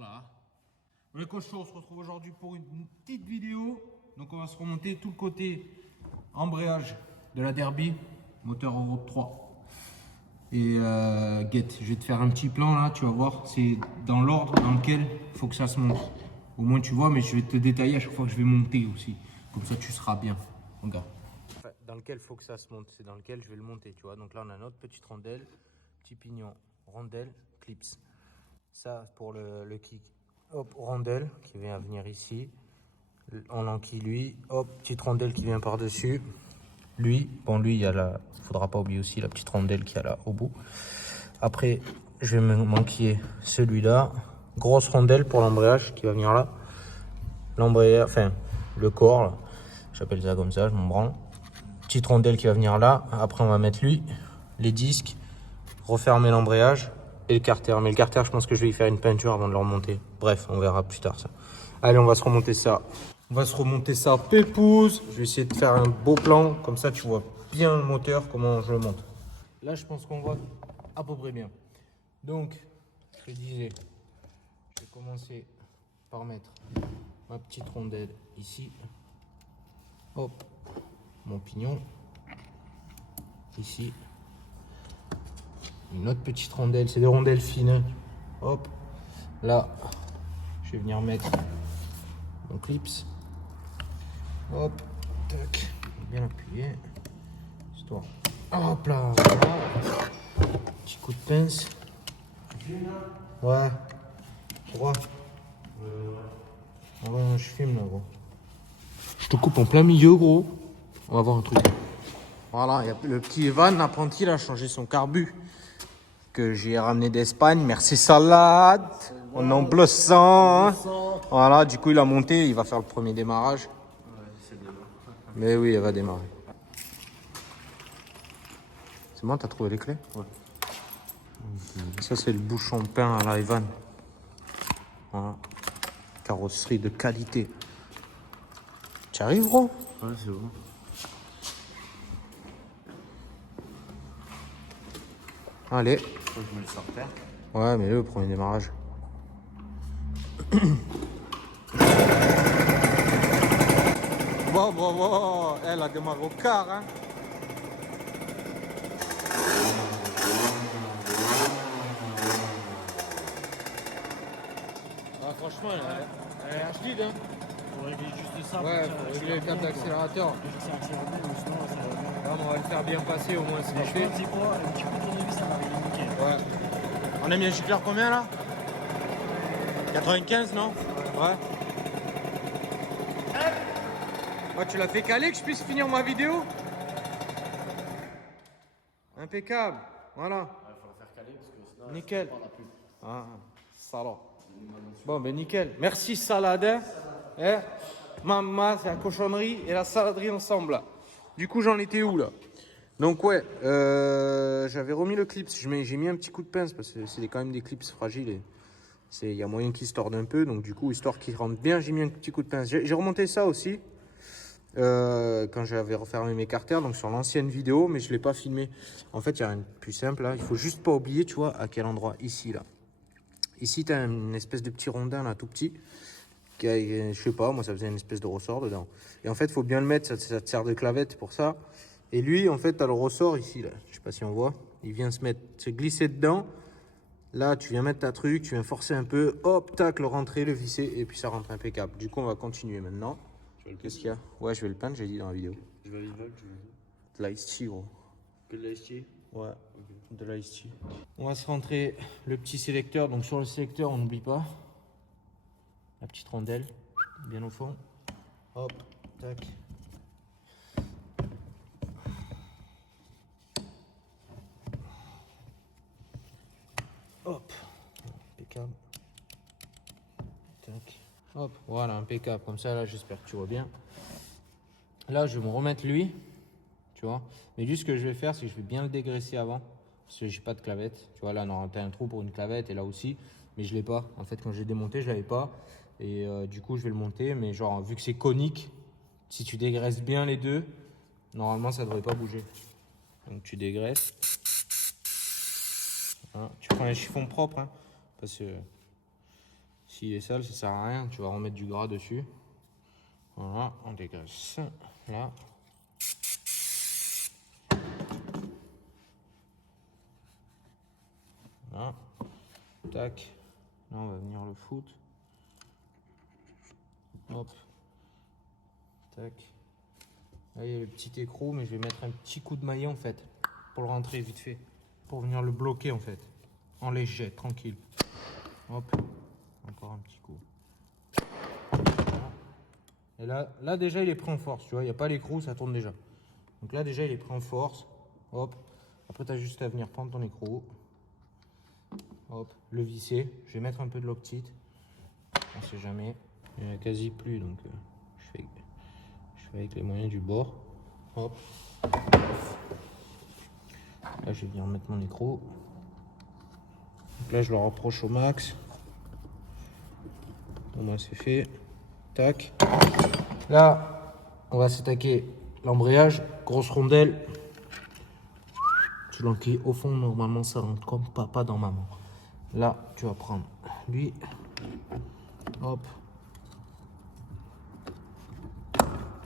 Voilà. Les cochons, on se retrouve aujourd'hui pour une petite vidéo. Donc on va se remonter tout le côté embrayage de la Derby, moteur Europe 3. Et Get, je vais te faire un petit plan là, tu vas voir, c'est dans l'ordre dans lequel il faut que ça se monte. Au moins tu vois, mais je vais te détailler à chaque fois que je vais monter aussi. Comme ça tu seras bien. Regarde. Dans lequel il faut que ça se monte, c'est dans lequel je vais le monter, tu vois. Donc là on a notre petite rondelle, petit pignon, rondelle, clips. Ça pour le kick. Hop, rondelle qui vient venir ici. On enquille lui. Hop, petite rondelle qui vient par-dessus. Lui, il y a la... Faudra pas oublier aussi la petite rondelle qui est là au bout. Après, je vais m'enquiller celui-là. Grosse rondelle pour l'embrayage qui va venir là. L'embrayage, enfin, le corps, là. J'appelle ça comme ça, je m'en branle. Petite rondelle qui va venir là. Après, on va mettre lui, les disques, refermer l'embrayage et le carter. Mais le carter, je pense que je vais y faire une peinture avant de le remonter. Bref, on verra plus tard ça. Allez, on va se remonter ça. On va se remonter ça pépouze. Je vais essayer de faire un beau plan. Comme ça, tu vois bien le moteur, comment je le monte. Là, je pense qu'on voit à peu près bien. Donc, je te disais, je vais commencer par mettre ma petite rondelle ici. Hop, mon pignon. Ici. Une autre petite rondelle, c'est des rondelles fines. Hop, là, je vais venir mettre mon clips. Hop, tac, bien appuyé. Histoire. Hop là, voilà. Petit coup de pince. Ouais. Droit. Ah ouais, je filme là, gros. Je te coupe en plein milieu, gros. On va voir un truc. Voilà, il y a le petit Evan, l'apprenti, il a changé son carbu. Que j'ai ramené d'Espagne. Merci salade. On en blossant. Voilà, du coup, il a monté. Il va faire le premier démarrage. Mais oui, elle va démarrer. C'est bon, t'as trouvé les clés? Ouais. Ça, c'est le bouchon peint à la Evan. Voilà. Carrosserie de qualité. Tu arrives, gros? Ouais, c'est bon. Allez. Faut que je me le sorte. Ouais, mais le premier démarrage. Bon. Elle a démarré au quart, hein. Ah, franchement, elle est archide, hein. Faut régler juste ça. Ouais, faut régler le câble d'accélérateur. On va le faire bien passer, au moins, c'est fait. Tu sais quoi, un petit coup de tournevis, ça va régler nickel. Ouais. On a mis un gicleur combien, là? 95, non? Ouais. Oh, tu l'as fait caler que je puisse finir ma vidéo? Impeccable. Voilà. Il faut le faire caler parce que sinon, Nickel. on n'a plus. Ah, salaud. Bon, ben nickel. Merci, salade. Hein? Maman, c'est la cochonnerie et la saladerie ensemble, là. Du coup, j'en étais où, là? Donc, ouais, j'avais remis le clip. J'ai mis un petit coup de pince parce que c'est quand même des clips fragiles. Et il y a moyen qu'ils se tordent un peu. Donc, du coup, histoire qu'ils rentrent bien, j'ai mis un petit coup de pince. J'ai remonté ça aussi. Quand j'avais refermé mes carters, donc sur l'ancienne vidéo, mais je ne l'ai pas filmé. En fait, il y a un plus simple là, il faut juste pas oublier, tu vois, à quel endroit, ici là. Ici, tu as une espèce de petit rondin là, tout petit, qui a, je sais pas, moi ça faisait une espèce de ressort dedans. Et en fait, il faut bien le mettre, ça te sert de clavette pour ça. Et lui, en fait, tu as le ressort ici là, je sais pas si on voit, il vient se glisser dedans. Là, tu viens mettre ta truc, tu viens forcer un peu, hop, tac, le rentrer, le visser, et puis ça rentre impeccable. Du coup, on va continuer maintenant. Qu'est-ce qu'il y a? Ouais, je vais le peindre, j'ai dit dans la vidéo. Je vais aller vol, De l'ice tea, gros. que de l'acheter. Ouais, de l'ice tea. On va se rentrer le petit sélecteur. Donc sur le sélecteur, on n'oublie pas la petite rondelle, bien au fond. Hop, tac. Hop, impeccable. Tac. Hop, voilà, impeccable. Comme ça, là, j'espère que tu vois bien. Là, je vais me remettre lui, tu vois. Mais juste ce que je vais faire, c'est que je vais bien le dégraisser avant. Parce que j'ai pas de clavette. Tu vois, là, on a un trou pour une clavette et là aussi. Mais je l'ai pas. En fait, quand j'ai démonté, je l'avais pas. Et du coup, je vais le monter. Mais genre, vu que c'est conique, si tu dégraisses bien les deux, normalement, ça devrait pas bouger. Donc, tu dégraisses. Hein, tu prends un chiffon propre. Hein, parce que S'il est sale, ça sert à rien. Tu vas remettre du gras dessus. Voilà, on dégage ça. Là. Voilà. Tac. Là, on va venir le foutre. Hop. Tac. Là, il y a le petit écrou, mais je vais mettre un petit coup de maillet en fait. Pour le rentrer vite fait. Pour venir le bloquer en fait. En léger, tranquille. Hop. Encore un petit coup. Voilà. Et là déjà, il est pris en force. Tu vois, il n'y a pas l'écrou, ça tourne déjà. Donc là, déjà, il est pris en force. Hop. Après, tu as juste à venir prendre ton écrou. Hop. Le visser. Je vais mettre un peu de loctite. On sait jamais. Il n'y en a quasi plus, donc je fais avec les moyens du bord. Hop. Là, je vais venir mettre mon écrou. Donc là, je le rapproche au max. Bon, bah, c'est fait. Tac. Là, on va s'attaquer l'embrayage. Grosse rondelle. Tu l'enquilles au fond. Normalement, ça rentre comme papa dans maman. Là, tu vas prendre lui. Hop.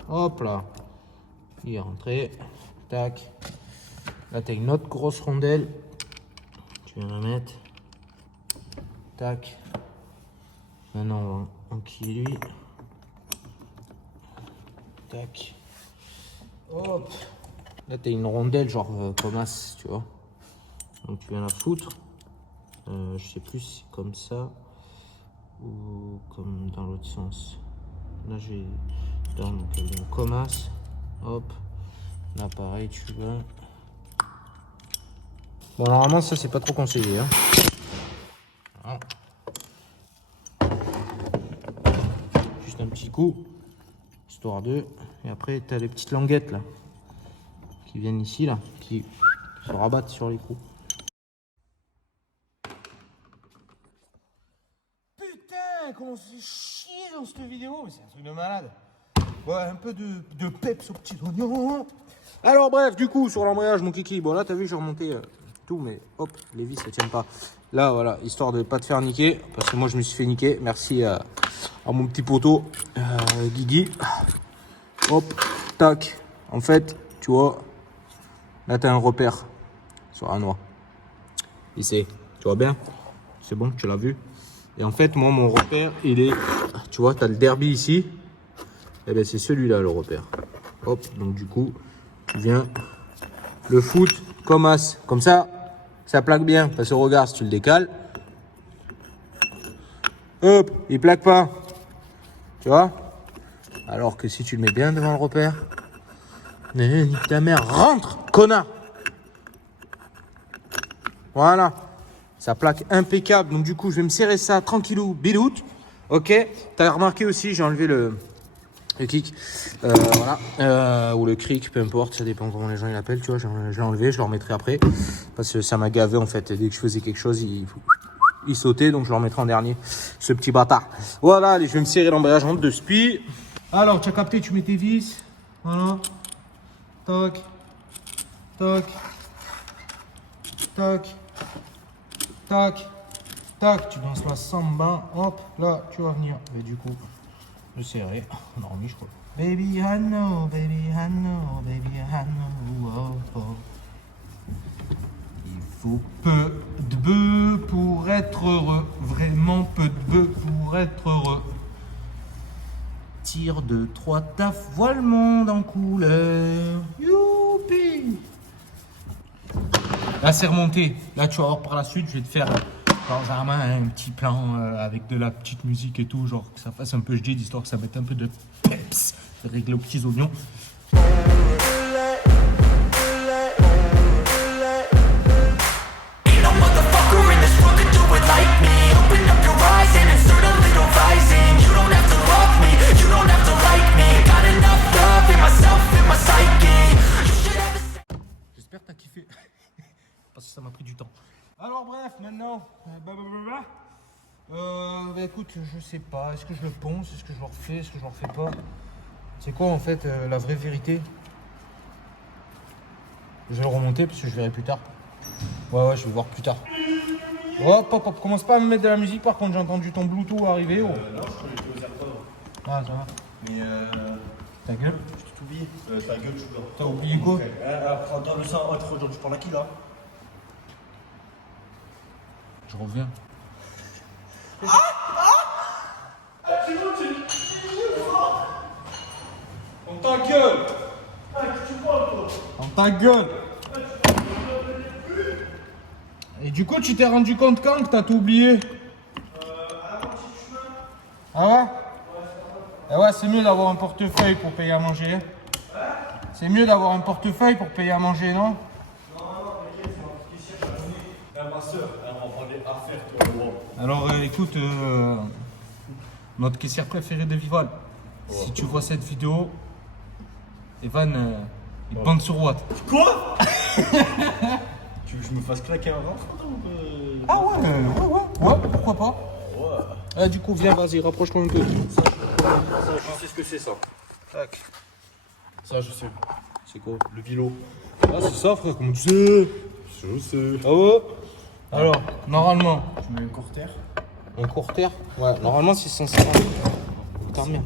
Hop là. Il est rentré. Tac. Là, tu as une autre grosse rondelle. Tu viens la mettre. Tac. Maintenant, on va enquiller lui. Tac. Hop. Là, tu as une rondelle genre comme as, tu vois. Donc, tu viens la foutre. Je sais plus si c'est comme ça ou comme dans l'autre sens. Là, j'ai... Donc, elle vient comme as. Hop. Là, pareil, tu vas... Bon, normalement, ça, c'est pas trop conseillé. Hein. Voilà. Juste un petit coup, histoire de... Et après, tu as les petites languettes, là, qui viennent ici, là, qui se rabattent sur l'écrou. Putain, comment c'est chier dans cette vidéo, mais c'est un truc de malade. Ouais, un peu de peps aux petits oignons. Alors, bref, du coup, sur l'embrayage, mon kiki, bon, là, t'as vu, j'ai remonté... tout, mais hop, les vis ça tient pas. Là, voilà, histoire de pas te faire niquer, parce que moi je me suis fait niquer. Merci à mon petit poteau, Guigui. Hop, tac. En fait, tu vois, là t'as un repère sur la noix. Ici, tu vois bien? C'est bon, tu l'as vu? Et en fait, moi, mon repère, il est, tu vois, t'as le derby ici. Et bien, c'est celui-là le repère. Hop, donc du coup, tu viens le foutre comme as, comme ça. Ça plaque bien, parce que regarde, si tu le décales, hop, il plaque pas. Tu vois? Alors que si tu le mets bien devant le repère, nique ta mère, rentre, connard! Voilà, ça plaque impeccable. Donc du coup, je vais me serrer ça tranquillou, bilout. Ok, t'as remarqué aussi, j'ai enlevé le kick, voilà, ou le cric, peu importe, ça dépend comment les gens l'appellent, tu vois, je l'ai enlevé, je le remettrai après, parce que ça m'a gavé en fait, dès que je faisais quelque chose, il sautait, donc je le remettrai en dernier, ce petit bâtard. Voilà, allez, je vais me serrer l'embrayage en 2 spies. Alors, tu as capté, tu mets tes vis, voilà, tac, tac, tac, tac, tac, tu lances la samba, hop, là, tu vas venir, et du coup... le serrer, on a remis je crois. Baby I know, baby I know, baby I know, oh, oh. Il faut peu de bœufs pour être heureux, vraiment peu de bœufs pour être heureux. Tire de 3 taf, vois le monde en couleur, youpi. Là c'est remonté, là tu vas voir par la suite, je vais te faire... dans un petit plan avec de la petite musique et tout, genre que ça fasse un peu jaded, histoire que ça mette un peu de peps, régler aux petits oignons. J'espère que t'as kiffé, parce que ça m'a pris du temps. Alors bref, maintenant, bah écoute, je sais pas, est-ce que je le ponce, est-ce que je le refais, est-ce que je le refais pas? C'est quoi en fait la vraie vérité? Je vais le remonter parce que je verrai plus tard. Ouais, je vais voir plus tard. Hop, hop, hop, commence pas à me mettre de la musique, par contre, j'ai entendu ton Bluetooth arriver. Oh. Non, je connais tous les AirPods. Ah, ça va. Mais Ta gueule. je t'ai oublié. Ta gueule, je suis T'as oublié quoi? Dans le sang, aujourd'hui, tu parles à qui là? Je reviens. Dans ta gueule! Dans ta gueule! Et du coup, tu t'es rendu compte quand que t'as tout oublié? Ah ouais? Eh ouais, c'est mieux d'avoir un portefeuille pour payer à manger. C'est mieux d'avoir un portefeuille pour payer à manger, non? Ma soeur, elle m'a parlé affaires, toi, gros. Alors écoute, notre caissière préférée de Vival, si tu vois cette vidéo, Evan, il bande sur Watt. Quoi? Tu veux que je me fasse claquer un renfort Ah ouais, pourquoi pas. Ouais. Du coup, viens, vas-y, rapproche-toi un peu. Ça, je sais ce que c'est ça. Tac. Ça, je sais. C'est quoi? Le vilo. Ah, c'est ça, frère, comment tu sais? Je sais. Ah ouais? Alors, normalement, Tu mets un corter. un quarter? Ouais, normalement, c'est censé rentrer. Putain, merde.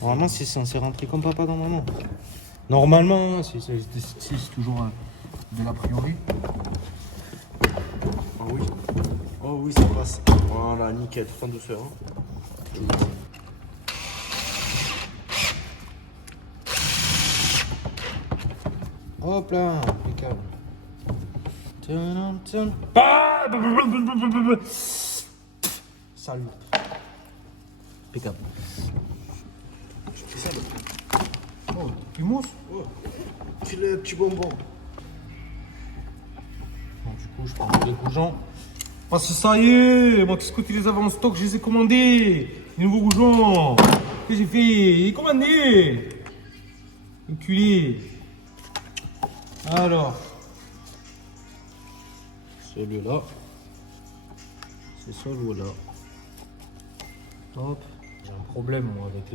Normalement, c'est censé rentrer comme papa dans maman. Normalement, c'est toujours de l'a priori. Ah oui. Oh oui, ça passe. Voilà, nickel. Fin douceur. Hein. Hop là, impeccable. Salut. Impeccable. C'est ça, Oh, tu mousses? petit bonbon. Bon, du coup, je prends les goujons. Ah, ça y est, moi, qu'est-ce que tu les avais en stock? Je les ai commandés. Les nouveaux goujons. Qu'est-ce que j'ai fait? Il est commandé. Enculé. Alors, celui-là, c'est celui-là. Hop. J'ai un problème moi avec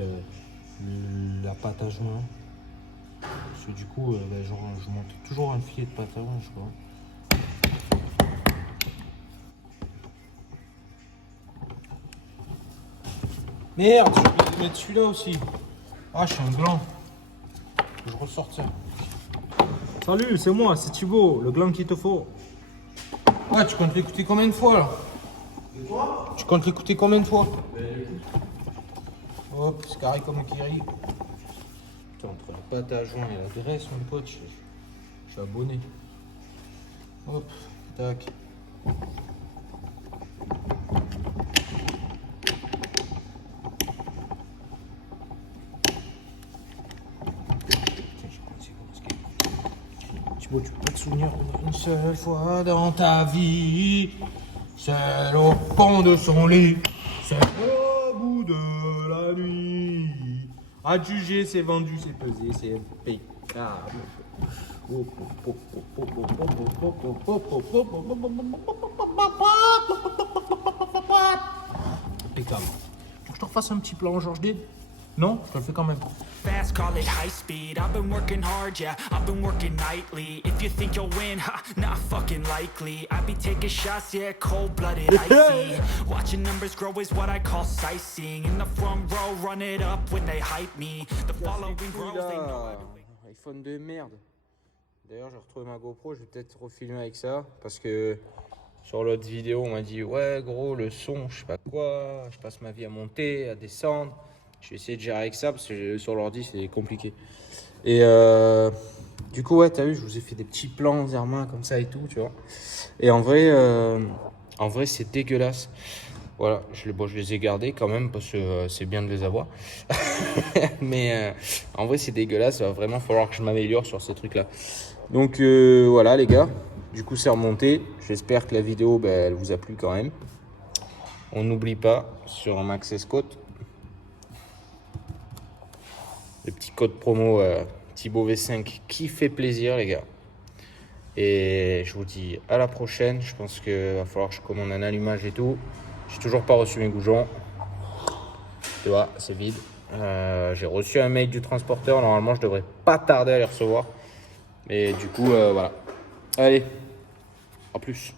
la pâte à joint. Parce que du coup, genre, je monte toujours un filet de pâte à joint, je crois. Merde, je vais mettre celui-là aussi. Ah, je suis un gland. Je ressors ça. Salut, c'est moi, c'est Thibaut, le gland qu'il te faut. Ouais, tu comptes l'écouter combien de fois là? Quoi? Tu comptes l'écouter combien de fois? Ben écoute. Hop, c'est carré comme un kiri. Putain, entre la pâte à joint et la graisse, mon pote, je suis abonné. Hop, tac. Thibaut, tu peux pas te souvenir une seule fois dans ta vie, seul au fond de son lit, seul au bout de la nuit. Adjugé, c'est vendu, c'est pesé, c'est impeccable. Impeccable. Tu veux que je te refasse un petit plan en Georges D? Non, je te le fais quand même. Fast, call it high speed. I've been working hard, yeah, I've been working nightly. If you think you'll win, ha, not fucking likely. I be taking shots, yeah, cold-blooded, icy. Watching numbers grow is what I call sightseeing. In the front row, run it up when they hype me. The following grows, they know I do. iPhone de merde. D'ailleurs, j'ai retrouvé ma GoPro, je vais peut-être refilmer avec ça. Parce que sur l'autre vidéo, on m'a dit ouais, gros, le son, je sais pas quoi. Je passe ma vie à monter, à descendre. Je vais essayer de gérer avec ça parce que sur l'ordi, c'est compliqué. Et du coup, ouais, t'as vu, je vous ai fait des petits plans Zermain comme ça et tout, tu vois. Et en vrai, c'est dégueulasse. Voilà, je les ai gardés quand même parce que c'est bien de les avoir. Mais en vrai, c'est dégueulasse. Il va vraiment falloir que je m'améliore sur ces trucs-là. Donc voilà, les gars. Du coup, c'est remonté. J'espère que la vidéo, elle vous a plu quand même. On n'oublie pas sur Max Escote. Le petit code promo Thibaut V5 qui fait plaisir, les gars. Et je vous dis à la prochaine. Je pense qu'il va falloir que je commande un allumage et tout. J'ai toujours pas reçu mes goujons. Tu vois, c'est vide. J'ai reçu un mail du transporteur. Normalement, je devrais pas tarder à les recevoir. Mais du coup, voilà. Allez, à plus.